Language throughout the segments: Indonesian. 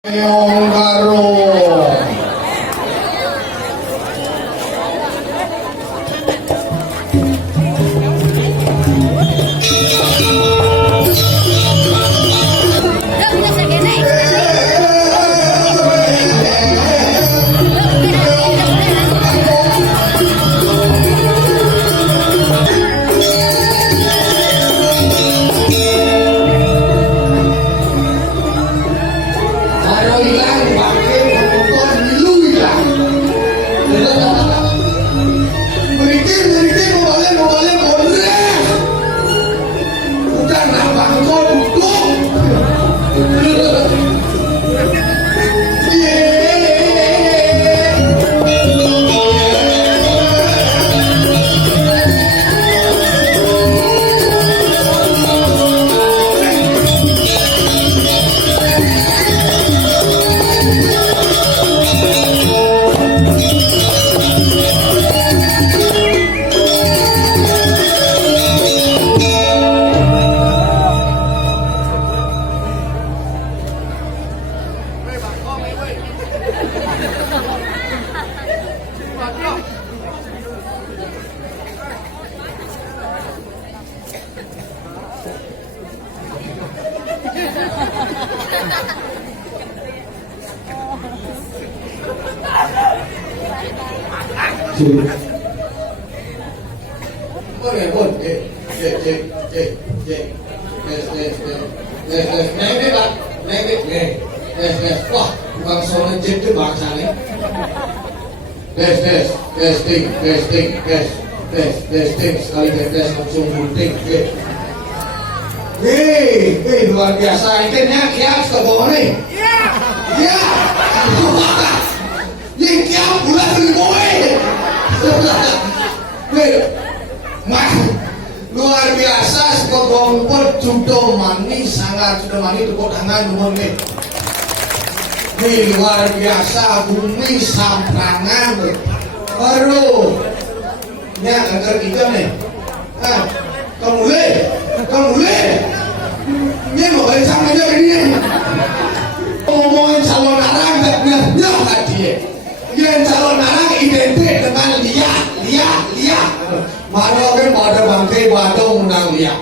Meong karo wah, bukan soal itu bangsa nih. Testing, sekali tes langsung gunting. Luar biasa ini kias ke bawah nih. Ya, yang kias bulan di bawah. Mas, luar biasa sekompol judo manis sangat sudah manis itu tangan nuhun nih. Luar biasa bumi samprangan baru nya agar kita nih kamu ini mau balik sama aja ini ngomongin calon arang nggak dia yang calon arang identik dengan lihat mana kan pada bangkai badung menang lihat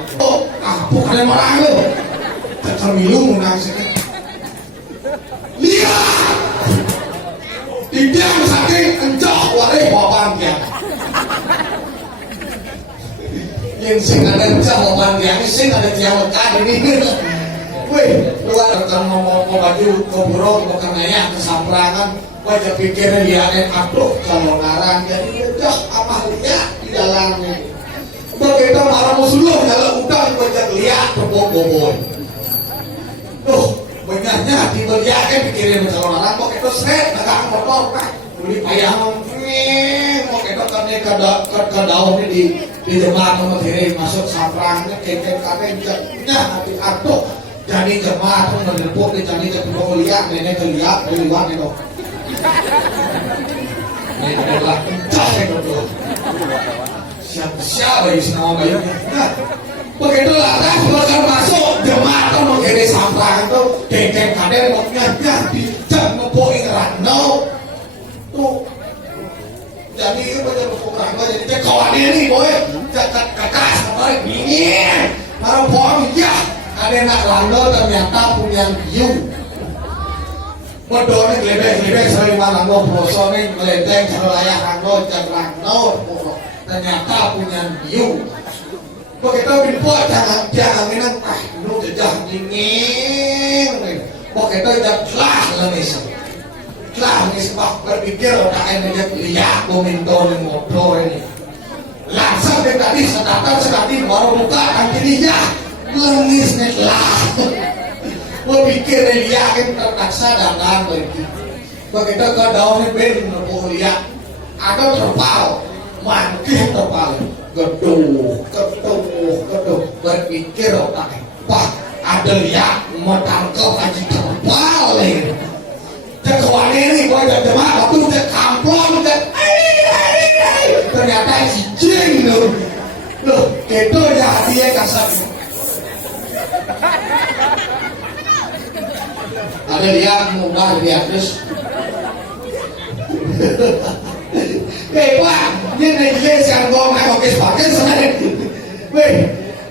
bukan orang lo termilu menang sini lihat tidak saking kencok warai papan dia yang sing ada kencok papan dia sing ada tiang lekat ini weh luar mau baju keburuk bukan nanya kesaprangan wajah pikirnya lihatnya aduh calon narang jadi udah apa lihat di dalamnya begitu marah musuh kalau udah wajah lihat berboboiboy tuh banyaknya dibeliakan pikirin calon narang kok itu seret dagang motor beli payah mau kita ke daun ini di jemaah materi masuk saprangnya kengkeng hati aduh jadi jemaah tuh menepuk di jadi kedua lihat nenek lihat dari luar itu ini adalah kencah itu siapa di sini bayarnya begitulah kan bakal masuk jemaah tuh menjadi saprang itu kengkeng kader mau nyah bijak ngepoin rano tuh jadi itu banyak berkurang jadi dia kawannya nih boy kakak sampai dingin para pohon ya ada nak lando ternyata punya view modalnya gelebeh sering lando prosor nih meledeng serlayah lando jagrano ternyata punya view begitu binpo jangan minang itu jejak dingin begitu jejak lemis lah ini sebab berpikir otaknya lihat komentar yang motor ini langsung dari tadi sedati baru buka nanti dia lengis nih lah berpikir lihat yang terpaksa datang begitu ke daunnya ben lihat ada terpal mangkih terpal geduh berpikir otaknya wah ada lihat mau tangkap aja terpal ini kawan ini gua ada jemaah waktu udah kamplong ternyata si jing loh itu ya dia kasar Ada lihat mudah lihat terus. Pak, ini nih sekarang gua mau pakai pakai sebenarnya. Weh,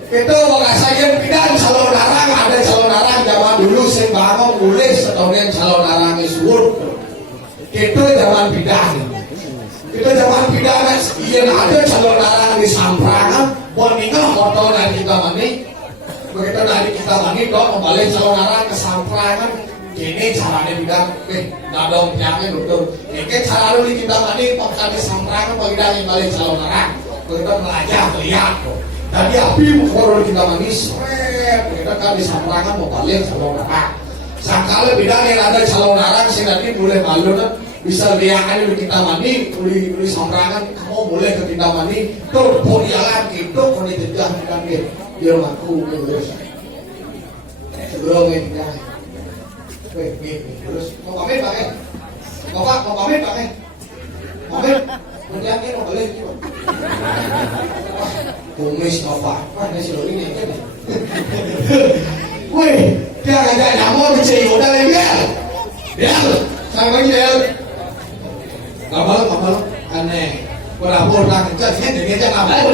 itu ngerasain pindah calon arang, ada calon arang zaman dulu sing bangun mulai setahun calon arang suwur. Itu zaman pindah. Itu zaman pindah kan, iya ada calon arang di Samprangan, boninga foto dari kita mani. Begitu dari kita mani, dok kembali calon arang ke Samprangan. Ini caranya bilang, nadong penyakit dokter. Ini cara lu kita mani, paksa di Samprangan, bagi balik calon arang. Begitu belajar, lihat. Tadi api kalau kita mani, seret. Begitu kan di Samprangan, mau balik calon arang. Sekali bidang yang ada calon arang, sih nanti boleh malu kan. Bisa lihat aja kita mani, uli Samprangan, kamu boleh ke kita mani. Tuh, mau jalan gitu, kalau dijejah kan dia. Dia ngaku, gitu. Sebelum ini, terus mau pamit pakai bapak mau pamit pakai pamit berjalan mau balik kumis bapak ini si Loli nih wih jangan nyamuk kecil udah lagi ya sang lagi ya kapal aneh berapur lah kencang jadi aja kapal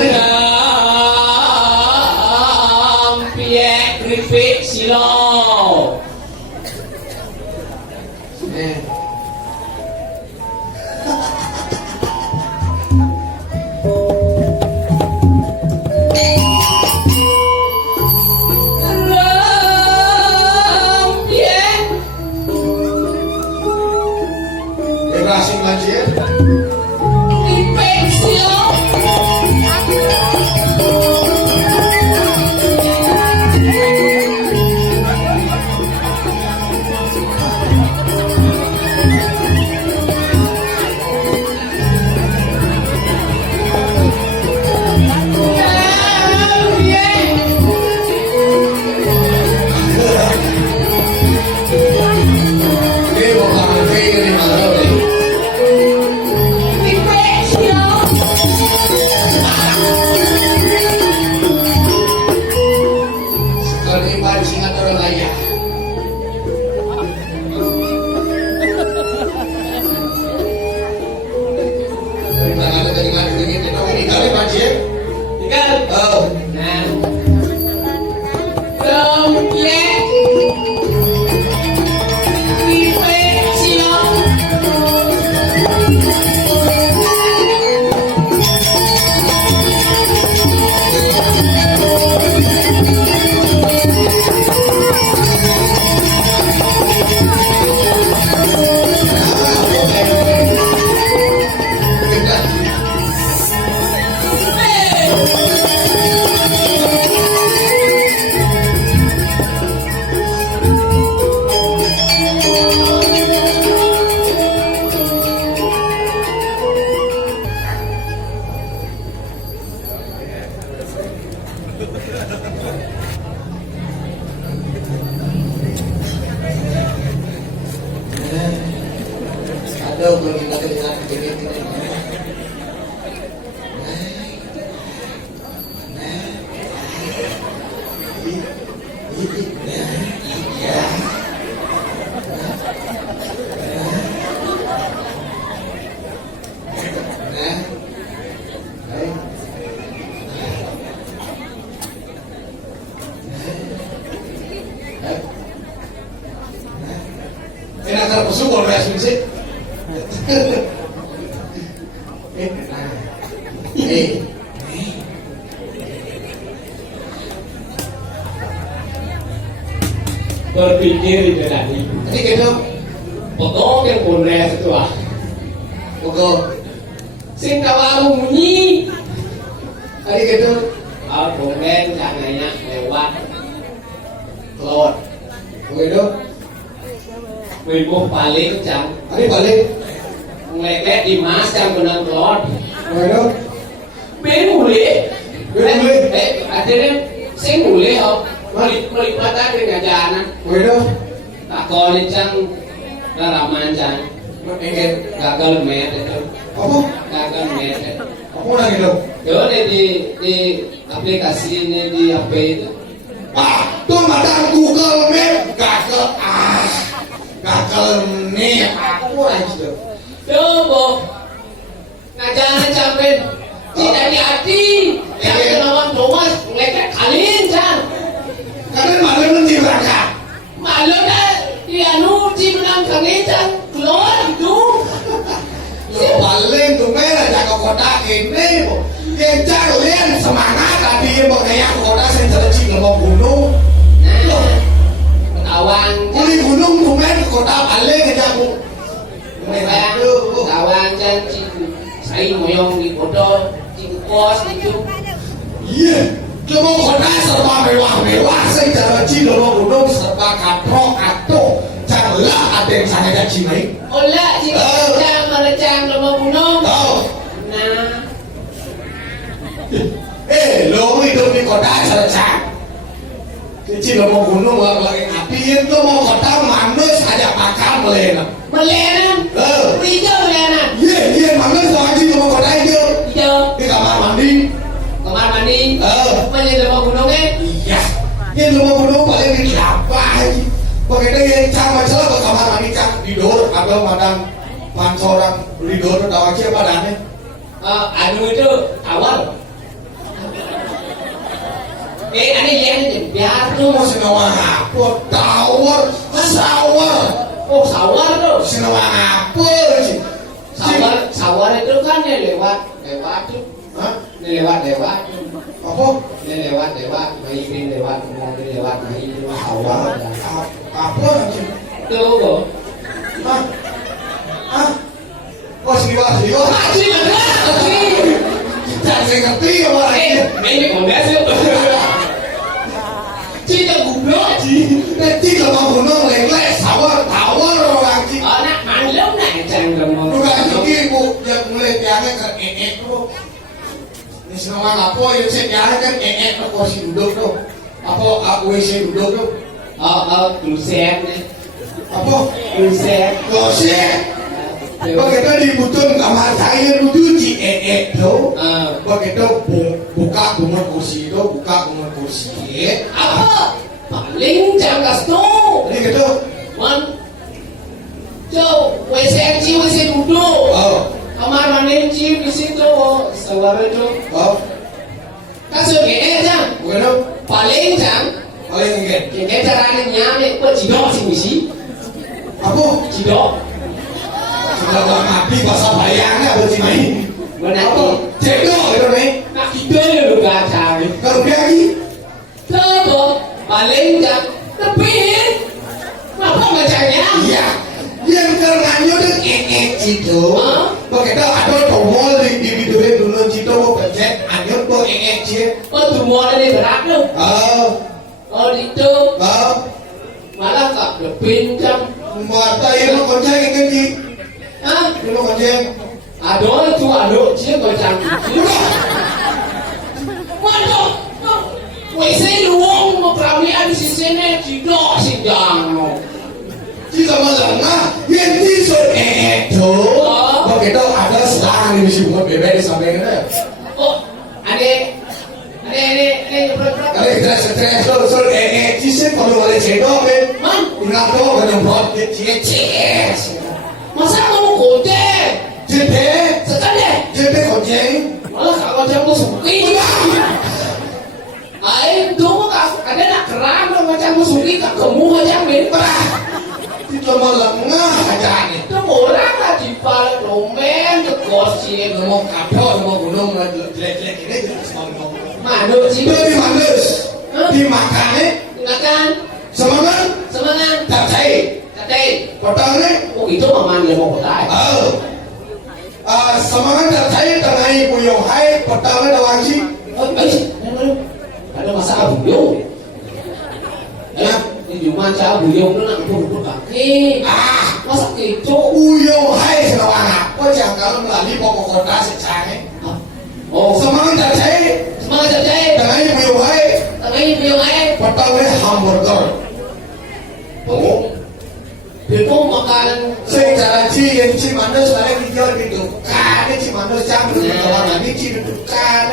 piye keripik silo Enak terpusuk kalau asumsi. Berpikir itu tadi. Ini gitu. Potong yang boleh setua. Pokok. Sing kawaru bunyi. Tadi gitu. Boleh caranya lewat kelot. Begitu. Wibuh balik jam. Tadi balik. Ngeleket di mas jam benang kelot. Begitu. Benule. Benule. Akhirnya sing mulai melipatan dengan jalan. Begitu. Tak kolin cang daraman cang. Ingin. Gagal met itu. Apa? Gagal met. Apa nak gitu? Yo di aplikasi ini di HP itu. Tuh madang Google Map gagal malam nih aku aja. Coba ngajaran sampai tidak hati yang lawan Thomas ngeliat kalian kan Karena malam nanti berangkat. malu dah dia nu ci menang kalian kan keluar itu Lu paling tuh merah jaga kota ini, bu. Kejar lian semangat tadi mau kayak kota senjata cing mau gunung. kawan Kuli gunung tuh merah kota paling aja bu. kayak kawan kan ci saya moyong di kota ci kos itu Iya, lu mau kota serba mewah-mewah senjata cing mau gunung serba katrok atau janganlah ada yang sangat cing nih. olah ci kecang merecang lama gunung Tahu? nah Lo hidup di kota selesai. Kecil lo mau gunung lagi ngapain? Lo mau kota manus aja makan melena. melenan hijau melenan Iya manus lo aja lo mau kota hijau. hijau Di kamar mandi. kamar mandi mana lama gunungnya Iya. Ini lo mau gunung paling di kelapa aja. Bagaimana yang cang masalah ke kamar mandi cang tidur atau madam pancoran tidur tahu aja padanya. anu itu awal aneh lihat aja biar Lu tuh mau senawa apa? Tower, sawar. oh sawar tuh Senawa apa sih? sawar itu kan ya lewat tuh Hah? lewat Apa? main lewat mobil lewat main sawar Apa sih? tuh kok Hah? Hah? Oh seniwa masih enggak Jangan saya ngerti ya orang ini ini enggak sih Cita goblok Nanti kalau mau gunung lelek sawar tawar orang sih nak malam nak jangan lemah Bukan lagi bu yang mulai tiangnya ke tuh Ini senawa apa yang saya tiangnya kan tuh kursi duduk tuh Apa WC duduk tuh klusen Apa? klusen Kursi Bagaimana dibutuhin kamar saya duduk di tuh Begitu buka kumur kursi itu, buka kumur kursi. apa paling jangan gas tuh Ini gitu. man Cok, WC duduk kamar mandi di situ sawar itu Oh, kasur gini aja begitu. paling jang Paling ingin. kayak caranya nyampe kok cidok masih misi Apa? cidok Sudah gak mati bahasa bayangnya berarti main. mana Apa? tuh Cendol itu nih. nak kita ya lu kacang Kalau dia lagi. coba paling jang lebih apa bacanya Iya. Yang kerenannya itu itu. Begitu ada tomol di videonya dulu itu mau pencet. Anyut mau itu. oh tuh mau ada di berat lu oh itu malah tak lebih jam Mata itu konceng ini. ah Itu konceng. aduh itu aduh dia bacang waduh WC luang mau perawian di sini cidok sidang Jika melengah, yang tisut itu. Begitu ada selang di sini buat bebek disampaikan. oh ade Kalau kita stres, so tisut kalau boleh cendol, man ingat tuh kan nyemprot cies. masa kamu kode Jete, sekali jete konceng. malah kalau jam musuki ayo dulu ada nak keram macam musuki tak kamu macam ini Jika melengah aja nih. itu orang lah di balik romen ke kosin Ngomong kapal, ngomong gunung, jelek-jelek ini jelas ngomong. madu sih Itu di manis, dimakannya, makan semangat, semangat tak cair, katanya potongnya. oh itu mama dia mau kotai Semangat tak cair, tengah ibu yang hai, potongnya doang sih. oh ada masalah buyung ya di rumah cah buyung itu nak buru kaki masa gitu Uyong hai senawang apa jangan kalau melalui pokok kota secangnya. oh Semangat tak cair, semangat katanya tengah ibu yang hai, tengah buyung air potongnya hamburger. oh itu makanan Sing jalan ci yang ci mana sebenarnya dijual di dukaan, ci mana campur di kamar mandi ci di dukaan.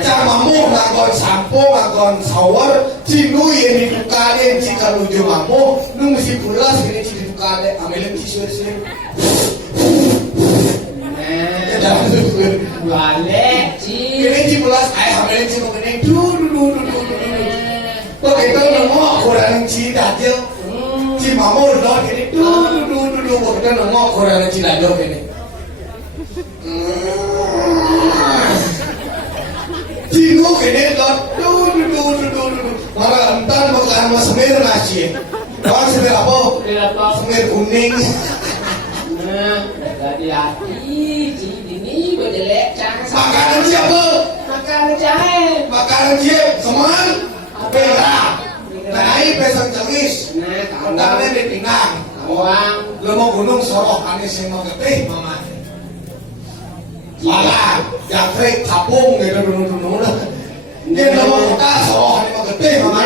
Cang mamu ngakon sampo, ngakon sawar, ci nu yang di dukaan, ci kalau jual mamu, nu mesti pulas ini ci di dukaan. buka deh, ambilin tisu di sini. Balik, Ci. Ini Ci belas, ambilin Ci mau gini. Duh. Kok kita nongok kurang Ci dajel. Ci mamur dong gini. Duh. Kok kita nongok kurang Ci dajel gini. Ci mau gini dong. Duh. Marah entar makan sama semir nasi. Kawan semir apa? Semir kuning. Nah, hati-hati, Ci. Ini berjelek jangan. Makanan siapa? Makanan jahe. Makanan siapa? Seman? Perak. Nah, ini pesang cengis. Nah, Kentangnya di pinggang. Orang Lo mau gunung soroh anis yang mau getih, mama. Malah, jangkrik, kapung, gitu dulu. Dia lo mau kota soroh anis mau getih, mama.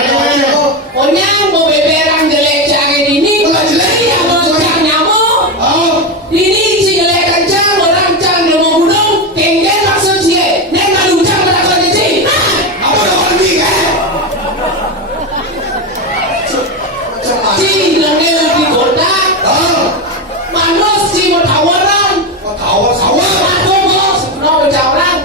pokoknya mau beberan jelek jangan ini. Enggak jelek. Iya, mau jangan nyamuk. Oh, Ini si jelek kencang, orang jangan mau gunung. Tinggal langsung cie. Nek malu jangan berlakuan di sini. apa lo pergi kan? Macam mana? Ci, nengel di kota. Oh, Manus si mau tawaran. kau sawah. Aku bos, no berjalan.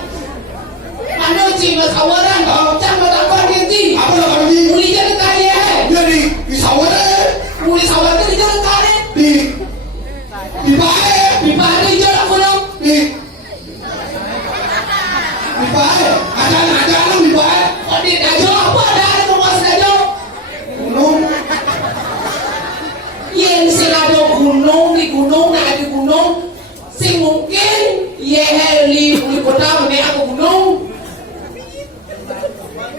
Manus si mau tawaran. Jangan berlakuan di sini. Apa lo pergi? Muli jadi kali ya. Dia di sawah deh. Muli sawah itu jadi kali. Di baik. Di pagi jalan gunung. Di baik. Ada lo di baik. Oh di dajo apa ada rumah dajo? Gunung. Yang selado gunung di gunung nak di gunung. Sing mungkin ye heli di kota ini aku gunung.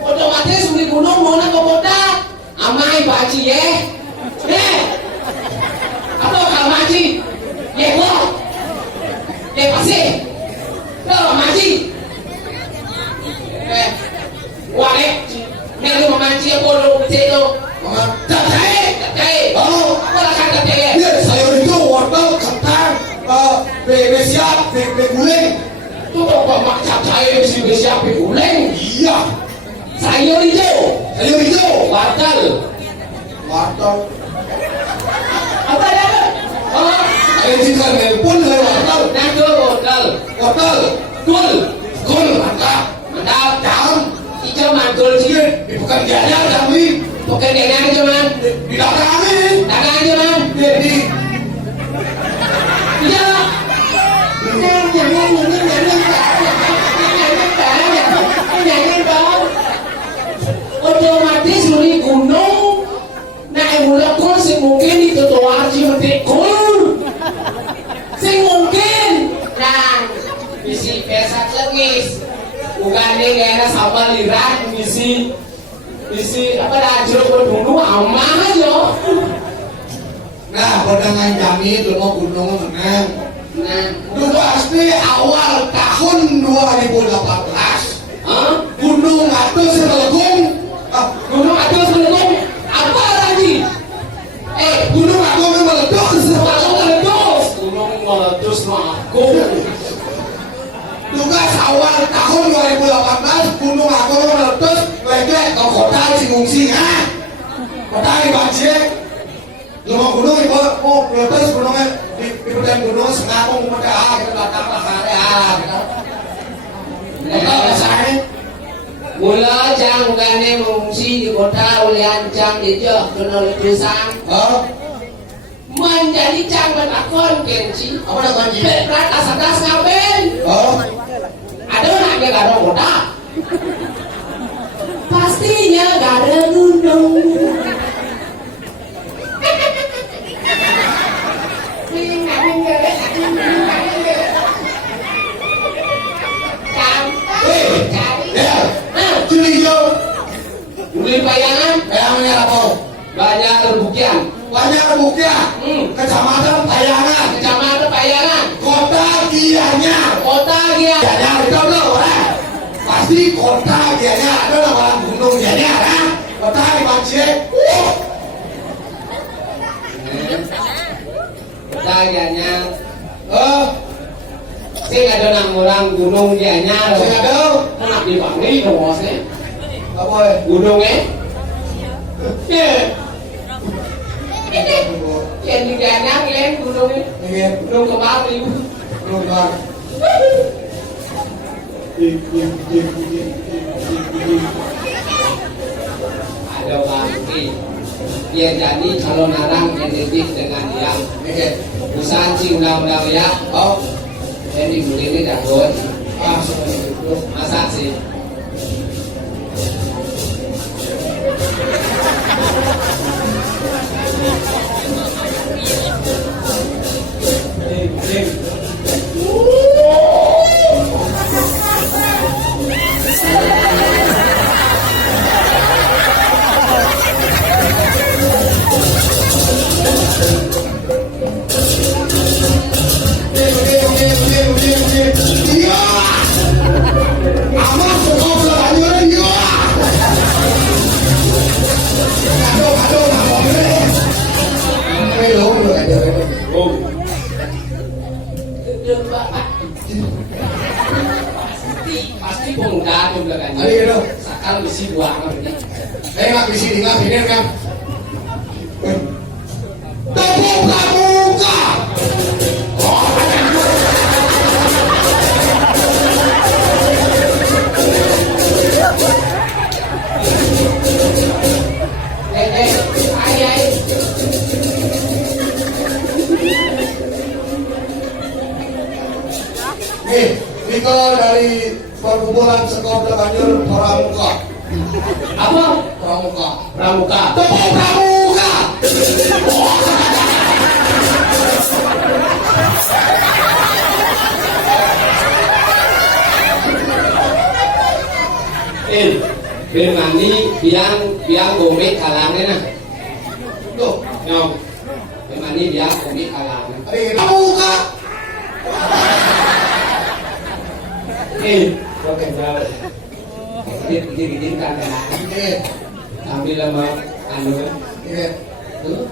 Otomatis di gunung mau nak ke kota. Amai baci ye. Apa kau maci? Ye kok? Ye pasti. Kau maci. Wah ni lu memaci apa lu betul? Mama. Tak tahu. Oh, Apa lah kata dia? dia sayur itu wortel, kentang, siap, guling. Tu kok macam saya mesti bersiap guling. Iya, Sayur hijau, sayur hijau. wortel. Wortel. Apa dia? Oh, Ada jika nelpon dari wortel. nado wortel. Wortel. Kul, Gol, mantap. mantap. Daun. Hijau mantul sih. Di pekerjaannya tapi Bukan dia aja man. di belakang ini. Tangan aja man. Di Hijau. Otomatis di gunung naik mula kul sing mungkin itu tuar si metik kul sing mungkin nah bisi pesak lengis bukan dia kayaknya sama lirat bisi apa dah jeruk berbundu amah aja Nah, pandangan kami itu mau gunung menang. nah Itu pasti awal tahun 2018. Hah? Gunung atus melegung. Gunung atas melegung apa lagi Gunung agung meletus. Gunung meletus gunung meletus aku Tugas awal tahun 2018 Gunung Agung meletus ledek ke kota Cingungsi. Kota di banjir. Lumah gunung itu meletus gunungnya di badan gunung sengakung mudah kita datang lah kita. Kota besarnya. mula jang bukannya mengungsi di kota oleh ancang dia kena letusan menjadi jang bertakon kenci Apa dah banjir? berat atas ngapain ada nak dia gak ada kota pastinya gak ada gunung Cili hijau. Beli bayangan Bayangannya apa? banyak terbukian Banyak kebukian. Kecamatan Tayangan. kecamatan bayangan Kota Gianyar. kota dia Gianyar itu belum orang. Pasti kota Gianyar ada nama gunung Gianyar kan? Kota di banjir. kota dianya sing ada nang orang gunung dianya Sing ada. nak dipanggil ke bosnya Apa ya? gunungnya Kian di kanyang len gunungnya. Iya. Gunung kemari. Keluar. Ada bangki. Dia jadi calon narang identik dengan yang usaha undang-undang ya. Oh, jadi boleh ini dapat. Ah, seperti itu. Masa sih? Iya. Amat sekolah lanjutan iya. Aduh, nggak boleh. Belum aja. Oh. Pasti pemuda tuh belakangnya. Ada gitu. Sakal besi buang ini. Nggak bisa tinggal ini kan. Tepuk pramuka. Ay. Nih, Niko dari perkumpulan sekolah Banjur Pramuka. Apa? Pramuka. Pramuka. Tepuk pramuka. Bên mani biang gomit kalangnya nah. Tuh, Nyong. Bên mani biang gomit kalangnya. ada yang pramuka. Oke, bro. Jadi kan Ini, sambil lama anu kan. ini. Tuh.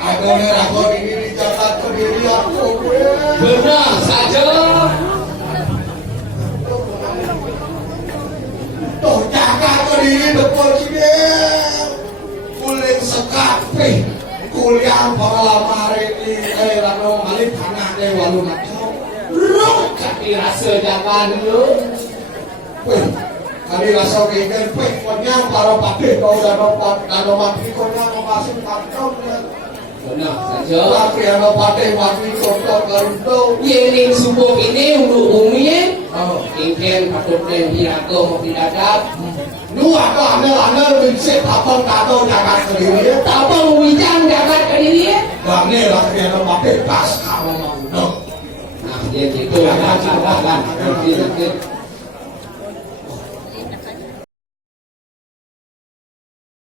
Aku ngerakon ini dicatat berdiri aku. Benar saja. Tuh, jaga berdiri depan sini. Kulit sekat, kuliah pengalaman hari ini. Lalu malik tanah deh walu macam. Ruk, tapi rasa jangan dulu. Kali rasa keinginan, konya para patih kau dan mati konya masih kantong. Benar saja. Tapi yang patih mati kotor kantong. Yening subuh ini untuk bumi Oh, ingin patut dan pidato mau pidadat. lu ada anda bisa tapang tato jangan sendiri. Apa wijang jagat ke diri? Dan ini lah yang patih pas kamu mau. Nah, dia gitu. Jangan. Nanti